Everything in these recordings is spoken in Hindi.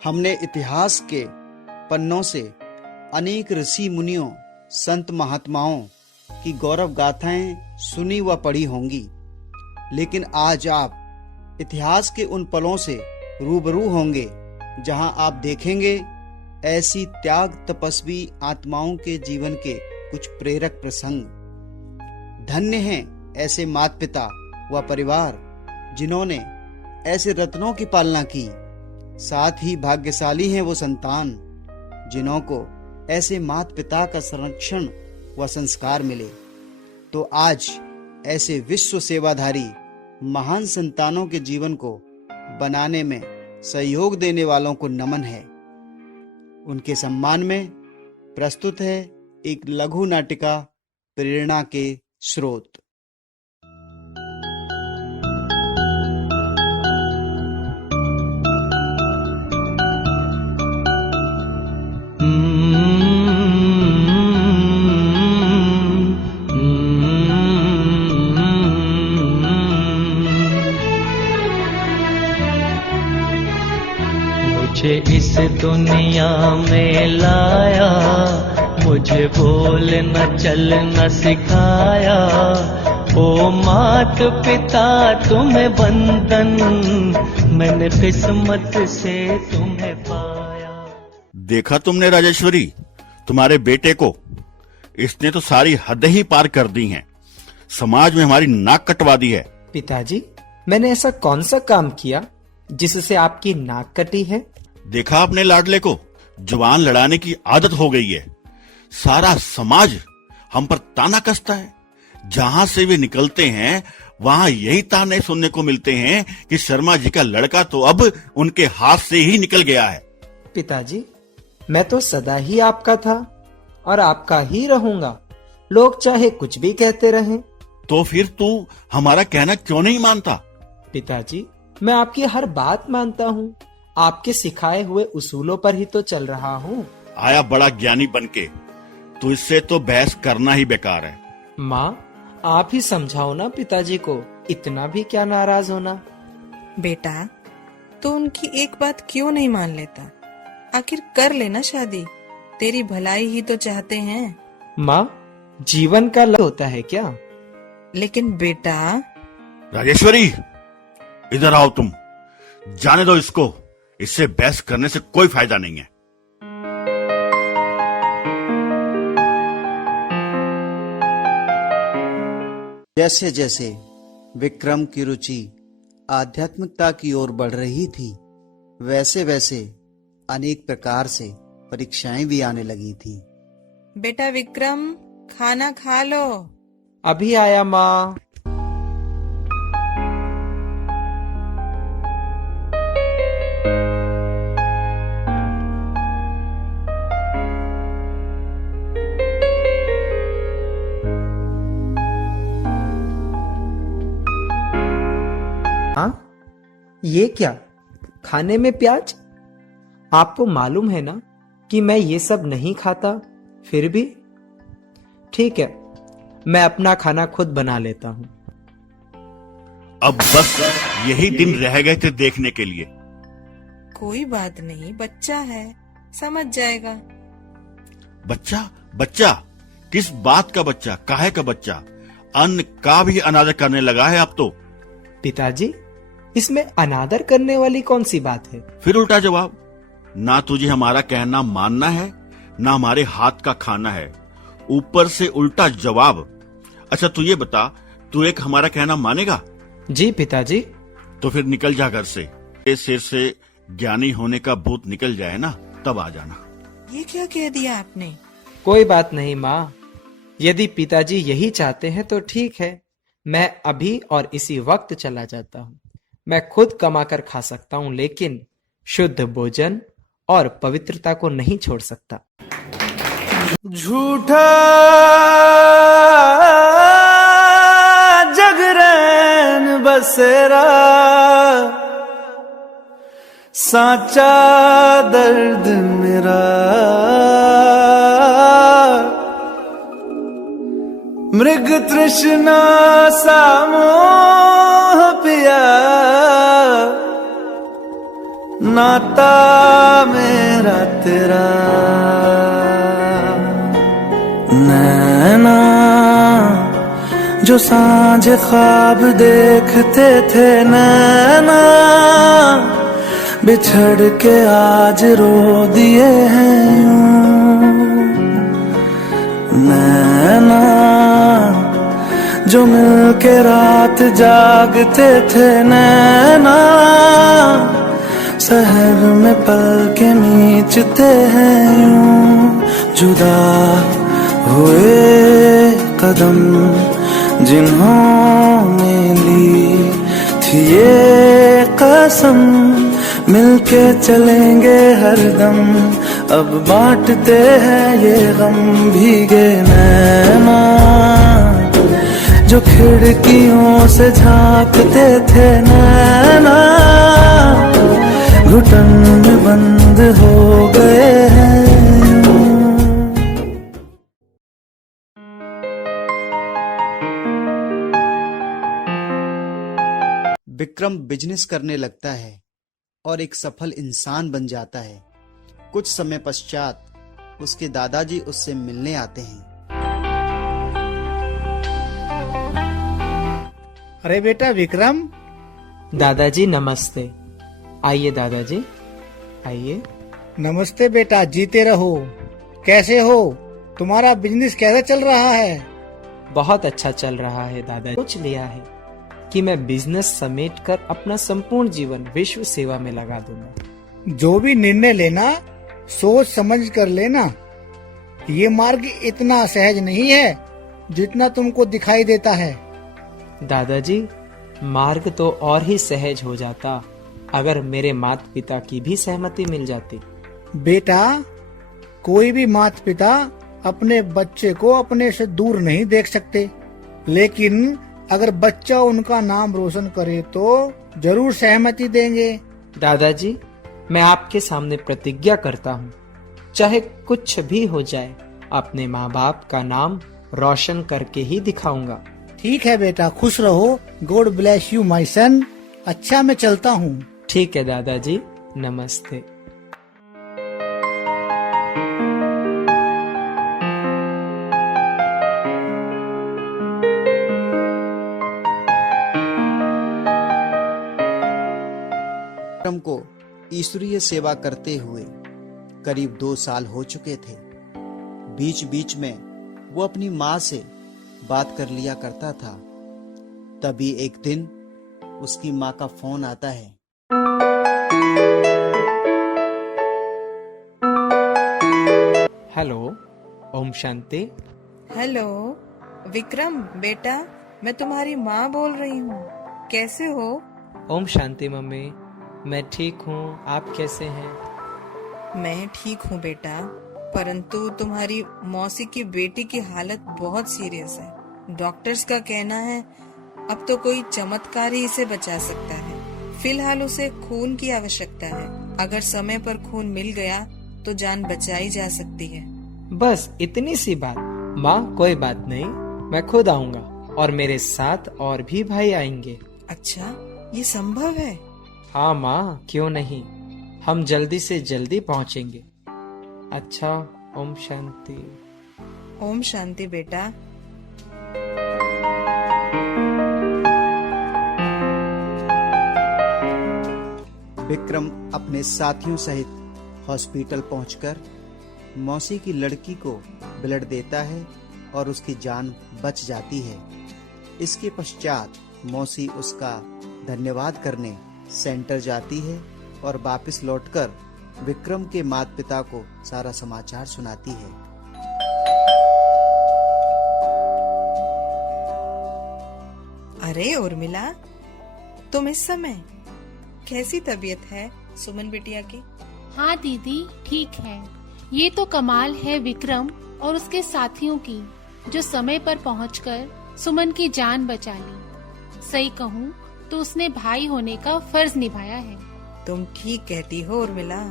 हमने इतिहास के पन्नों से अनेक ऋषि मुनियों, संत महात्माओं की गौरव गाथाएं सुनी व पढ़ी होंगी, लेकिन आज आप इतिहास के उन पलों से रूबरू होंगे जहां आप देखेंगे ऐसी त्याग तपस्वी आत्माओं के जीवन के कुछ प्रेरक प्रसंग। धन्य हैं ऐसे माता पिता व परिवार जिन्होंने ऐसे रत्नों की पालना की। साथ ही भाग्यशाली हैं वो संतान जिन्हों को ऐसे माता पिता का संरक्षण व संस्कार मिले। तो आज ऐसे विश्व सेवाधारी महान संतानों के जीवन को बनाने में सहयोग देने वालों को नमन है। उनके सम्मान में प्रस्तुत है एक लघु नाटिका प्रेरणा के स्रोत। मुझे इस दुनिया में लाया, मुझे बोलना चलना सिखाया। ओ मात पिता तुम्हें बंदन, मैंने किस्मत से तुम्हें पाया। देखा तुमने राजेश्वरी, तुम्हारे बेटे को? इसने तो सारी हदें ही पार कर दी हैं। समाज में हमारी नाक कटवा दी है। पिताजी, मैंने ऐसा कौन सा काम किया जिससे आपकी नाक कटी है? देखा अपने लाडले को, जवान लड़ाने की आदत हो गई है। सारा समाज हम पर ताना कसता है। जहां से वे निकलते हैं वहां यही ताने सुनने को मिलते हैं कि शर्मा जी का लड़का तो अब उनके हाथ से ही निकल गया है। पिताजी, मैं तो सदा ही आपका था और आपका ही रहूंगा, लोग चाहे कुछ भी कहते रहें। तो फिर तू हमारा कहना क्यों नहीं मानता? पिताजी, मैं आपकी हर बात मानता हूँ, आपके सिखाए हुए उसूलों पर ही तो चल रहा हूँ। आया बड़ा ज्ञानी बनके, तो इससे तो बहस करना ही बेकार है। माँ, आप ही समझाओ ना पिताजी को, इतना भी क्या नाराज होना। बेटा, तो उनकी एक बात क्यों नहीं मान लेता? आखिर कर लेना शादी, तेरी भलाई ही तो चाहते हैं। माँ, जीवन का लक्ष्य होता है क्या? लेकिन बेटा। राजेश्वरी, इधर आओ तुम। जाने दो इसको, इससे बहस करने से कोई फायदा नहीं है। जैसे जैसे विक्रम की रुचि आध्यात्मिकता की ओर बढ़ रही थी, वैसे वैसे अनेक प्रकार से परीक्षाएं भी आने लगी थी। बेटा विक्रम, खाना खा लो। अभी आया माँ। हाँ, ये क्या? खाने में प्याज? आपको मालूम है ना कि मैं ये सब नहीं खाता, फिर भी ठीक है, मैं अपना खाना खुद बना लेता हूँ। अब बस यही दिन रह गए थे देखने के लिए। कोई बात नहीं, बच्चा है, समझ जाएगा। बच्चा? बच्चा? किस बात का बच्चा? काहे का बच्चा? अन्न का भी अनादर करने लगा है अब तो। पिताजी, इसमें अनादर करने वाली कौन सी बात है? फिर उल्टा जवाब। ना तुझे हमारा कहना मानना है, ना हमारे हाथ का खाना है, ऊपर से उल्टा जवाब। अच्छा तू ये बता, तू एक हमारा कहना मानेगा? जी पिताजी। तो फिर निकल जा घर से। इस सिर से ज्ञानी होने का भूत निकल जाए ना, तब आ जाना। ये क्या कह दिया आपने? कोई बात नहीं माँ, यदि पिताजी यही चाहते हैं तो ठीक है, मैं अभी और इसी वक्त चला जाता हूँ। मैं खुद कमा कर खा सकता हूँ, लेकिन शुद्ध भोजन और पवित्रता को नहीं छोड़ सकता। झूठा जगरैन बसेरा, साचा दर्द मेरा। मृग तृष्णा सा मोह पिया, नाता मेरा तेरा। नैना जो सांझ ख्वाब देखते थे, नैना बिछड़ के आज रो दिए हैं यूं। नैना जो मिल के रात जागते थे, नैना शहर में पल के नीचते हैं यूं। जुदा हुए कदम जिन्होंने ली थी ये कसम, मिलके चलेंगे हरदम, अब बांटते हैं ये गम। भीगे नैना जो खिड़कियों से झांकते थे, नैना घुटन में बंद हो गए हैं। विक्रम बिजनेस करने लगता है और एक सफल इंसान बन जाता है। कुछ समय पश्चात उसके दादाजी उससे मिलने आते हैं। अरे बेटा विक्रम। दादाजी नमस्ते। आइए दादाजी, आइए। नमस्ते बेटा, जीते रहो। कैसे हो? तुम्हारा बिजनेस कैसा चल रहा है? बहुत अच्छा चल रहा है दादाजी। सोच लिया है कि मैं बिजनेस समेट कर अपना संपूर्ण जीवन विश्व सेवा में लगा दूंगा। जो भी निर्णय लेना सोच समझ कर लेना। ये मार्ग इतना सहज नहीं है जितना तुमको दिखाई देता है। दादाजी, मार्ग तो और ही सहज हो जाता अगर मेरे माता पिता की भी सहमति मिल जाती। बेटा, कोई भी माता पिता अपने बच्चे को अपने से दूर नहीं देख सकते, लेकिन अगर बच्चा उनका नाम रोशन करे तो जरूर सहमति देंगे। दादाजी, मैं आपके सामने प्रतिज्ञा करता हूँ, चाहे कुछ भी हो जाए, अपने माँ बाप का नाम रोशन करके ही दिखाऊंगा। ठीक है बेटा, खुश रहो। God bless you my son. अच्छा, मैं चलता हूँ। ठीक है दादाजी, नमस्ते। विक्रम को ईश्वरीय सेवा करते हुए करीब 2 साल हो चुके थे। बीच बीच में वो अपनी माँ से बात कर लिया करता था। तभी एक दिन उसकी माँ का फोन आता है। हेलो, ओम शांति। हेलो विक्रम बेटा, मैं तुम्हारी माँ बोल रही हूँ। कैसे हो? ओम शांति मम्मी, मैं ठीक हूँ, आप कैसे हैं? मैं ठीक हूँ बेटा, परंतु तुम्हारी मौसी की बेटी की हालत बहुत सीरियस है। डॉक्टर्स का कहना है अब तो कोई चमत्कार ही इसे बचा सकता है। फिलहाल उसे खून की आवश्यकता है। अगर समय पर खून मिल गया तो जान बचाई जा सकती है। बस इतनी सी बात। माँ, कोई बात नहीं, मैं खुद आऊँगा और मेरे साथ और भी भाई आएंगे। अच्छा, ये संभव है? हाँ माँ, क्यों नहीं, हम जल्दी से जल्दी पहुँचेंगे। अच्छा, ओम शांति। ओम शांति बेटा। विक्रम अपने साथियों सहित हॉस्पिटल पहुंचकर मौसी की लड़की को ब्लड देता है और उसकी जान बच जाती है। इसके पश्चात मौसी उसका धन्यवाद करने सेंटर जाती है और वापस लौटकर विक्रम के माता पिता को सारा समाचार सुनाती है। अरे उर्मिला, तुम इस समय? कैसी तबीयत है सुमन बिटिया की? हाँ दीदी, ठीक है। ये तो कमाल है विक्रम और उसके साथियों की, जो समय पर पहुंचकर सुमन की जान बचा ली। सही कहूँ तो उसने भाई होने का फर्ज निभाया है। तुम ठीक कहती हो उर्मिला।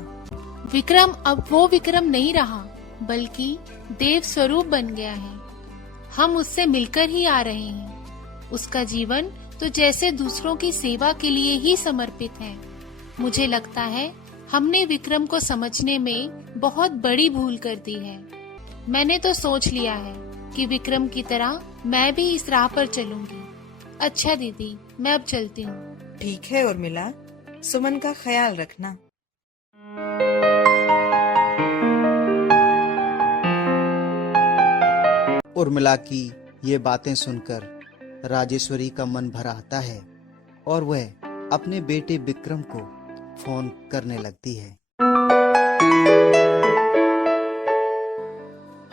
विक्रम अब वो विक्रम नहीं रहा, बल्कि देव स्वरूप बन गया है। हम उससे मिलकर ही आ रहे हैं। उसका जीवन तो जैसे दूसरों की सेवा के लिए ही समर्पित है। मुझे लगता है हमने विक्रम को समझने में बहुत बड़ी भूल कर दी है। मैंने तो सोच लिया है कि विक्रम की तरह मैं भी इस राह पर चलूंगी। अच्छा दीदी, मैं अब चलती हूँ। ठीक है उर्मिला, सुमन का ख्याल रखना। उर्मिला की ये बातें सुनकर राजेश्वरी का मन भर आता है और वह अपने बेटे विक्रम को फोन करने लगती है।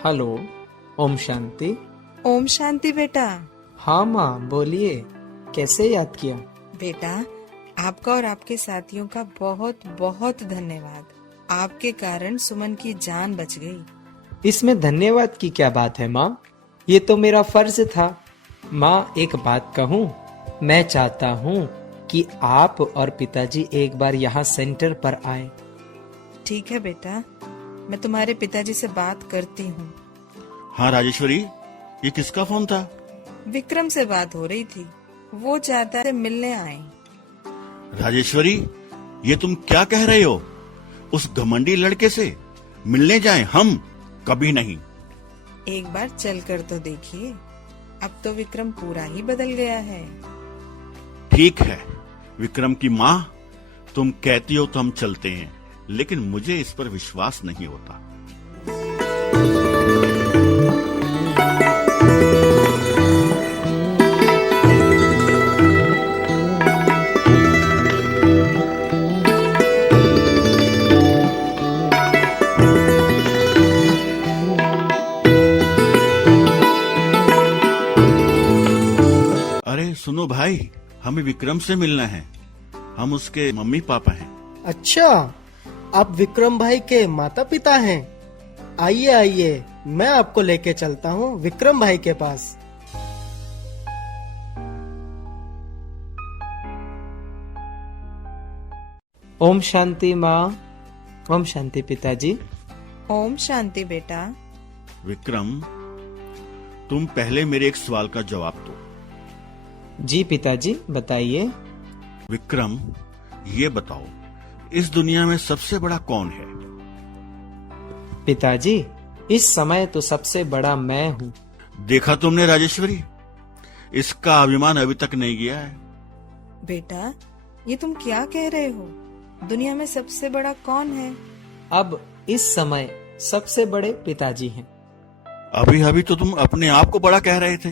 हेलो, ओम शांति। ओम शांति बेटा। हाँ माँ, बोलिए, कैसे याद किया? बेटा, आपका और आपके साथियों का बहुत बहुत धन्यवाद। आपके कारण सुमन की जान बच गई। इसमें धन्यवाद की क्या बात है माँ? ये तो मेरा फर्ज था। माँ, एक बात कहूँ, मैं चाहता हूँ कि आप और पिताजी एक बार यहाँ सेंटर पर आए। ठीक है बेटा, मैं तुम्हारे पिताजी से बात करती हूँ। हाँ राजेश्वरी, ये किसका फोन था? विक्रम से बात हो रही थी, वो चाहता है मिलने आए। राजेश्वरी, ये तुम क्या कह रहे हो? उस घमंडी लड़के से मिलने जाएं हम? कभी नहीं। एक बार चल कर तो देखिए, अब तो विक्रम पूरा ही बदल गया है। ठीक है विक्रम की माँ, तुम कहती हो तो हम चलते हैं, लेकिन मुझे इस पर विश्वास नहीं होता। अरे सुनो भाई, हमें विक्रम से मिलना है। हम उसके मम्मी पापा हैं। अच्छा, आप विक्रम भाई के माता पिता हैं? आइए आइए, मैं आपको लेके चलता हूँ विक्रम भाई के पास। ओम शांति माँ। ओम शांति पिताजी। ओम शांति बेटा। विक्रम, तुम पहले मेरे एक सवाल का जवाब दो। जी पिताजी, बताइए। विक्रम, ये बताओ, इस दुनिया में सबसे बड़ा कौन है? पिताजी, इस समय तो सबसे बड़ा मैं हूँ। देखा तुमने राजेश्वरी, इसका अभिमान अभी तक नहीं गया है। बेटा, ये तुम क्या कह रहे हो? दुनिया में सबसे बड़ा कौन है? अब इस समय सबसे बड़े पिताजी हैं। अभी अभी तो तुम अपने आप को बड़ा कह रहे थे।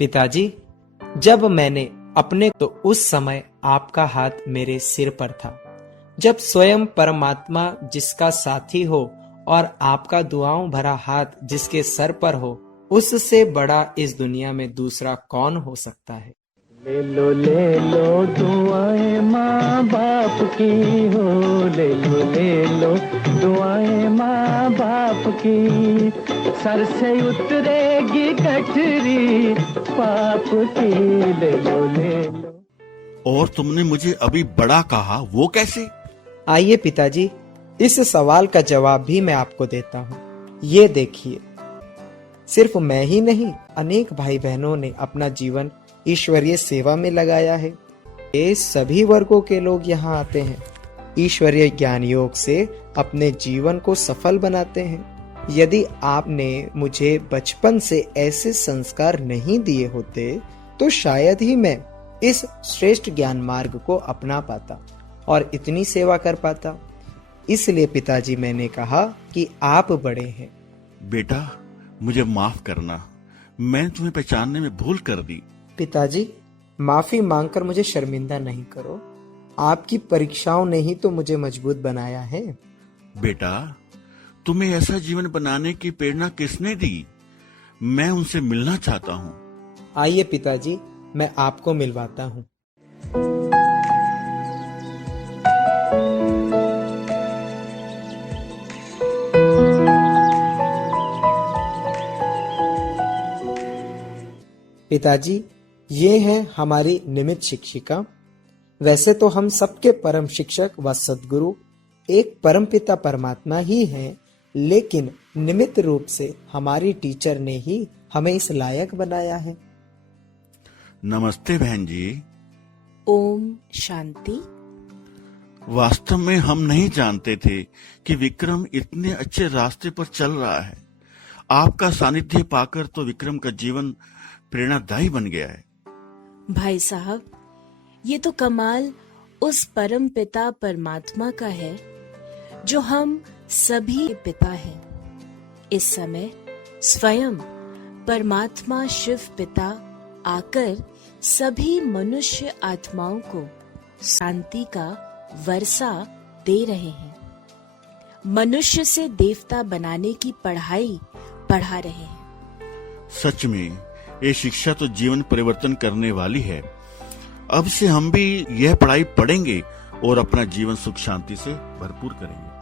पिताजी, जब मैंने अपने तो उस समय आपका हाथ मेरे सिर पर था। जब स्वयं परमात्मा जिसका साथी हो और आपका दुआओं भरा हाथ जिसके सर पर हो, उससे बड़ा इस दुनिया में दूसरा कौन हो सकता है? ले लो दुआएं माँ बाप की हो, ले लो दुआएं माँ बाप की, सर से उतरेगी गठरी पाप की, ले लो। और तुमने मुझे अभी बड़ा कहा, वो कैसे? आइए पिताजी, इस सवाल का जवाब भी मैं आपको देता हूँ। ये देखिए, सिर्फ मैं ही नहीं, अनेक भाई बहनों ने अपना जीवन ईश्वरीय सेवा में लगाया है। ये सभी वर्गों के लोग यहाँ आते हैं, ईश्वरीय ज्ञान योग से अपने जीवन को सफल बनाते हैं। यदि आपने मुझे बचपन से ऐसे संस्कार नहीं दिए होते तो शायद ही मैं इस श्रेष्ठ ज्ञान मार्ग को अपना पाता और इतनी सेवा कर पाता। इसलिए पिताजी, मैंने कहा कि आप बड़े हैं। बेटा, मुझे माफ करना, मैंने तुम्हें पहचानने में भूल कर दी। पिताजी, माफी मांगकर मुझे शर्मिंदा नहीं करो। आपकी परीक्षाओं ने ही तो मुझे मजबूत बनाया है। बेटा, तुम्हें ऐसा जीवन बनाने की प्रेरणा किसने दी? मैं उनसे मिलना चाहता हूँ। आइए पिताजी, मैं आपको मिलवाता हूँ। पिताजी, ये है हमारी निमित्त शिक्षिका। वैसे तो हम सबके परम शिक्षक व सद्गुरु एक परमपिता परमात्मा ही हैं, लेकिन निमित्त रूप से हमारी टीचर ने ही हमें इस लायक बनाया है। नमस्ते बहन जी। ओम शांति। वास्तव में हम नहीं जानते थे कि विक्रम इतने अच्छे रास्ते पर चल रहा है। आपका सानिध्य पाकर तो विक्रम का जीवन प्रेरणादायी बन गया है। भाई साहब, ये तो कमाल उस परम पिता परमात्मा का है जो हम सभी के पिता हैं। इस समय स्वयं परमात्मा शिव पिता आकर सभी मनुष्य आत्माओं को शांति का वर्षा दे रहे हैं। मनुष्य से देवता बनाने की पढ़ाई पढ़ा रहे हैं। सच में ये शिक्षा तो जीवन परिवर्तन करने वाली है। अब से हम भी यह पढ़ाई पढ़ेंगे और अपना जीवन सुख शांति से भरपूर करेंगे।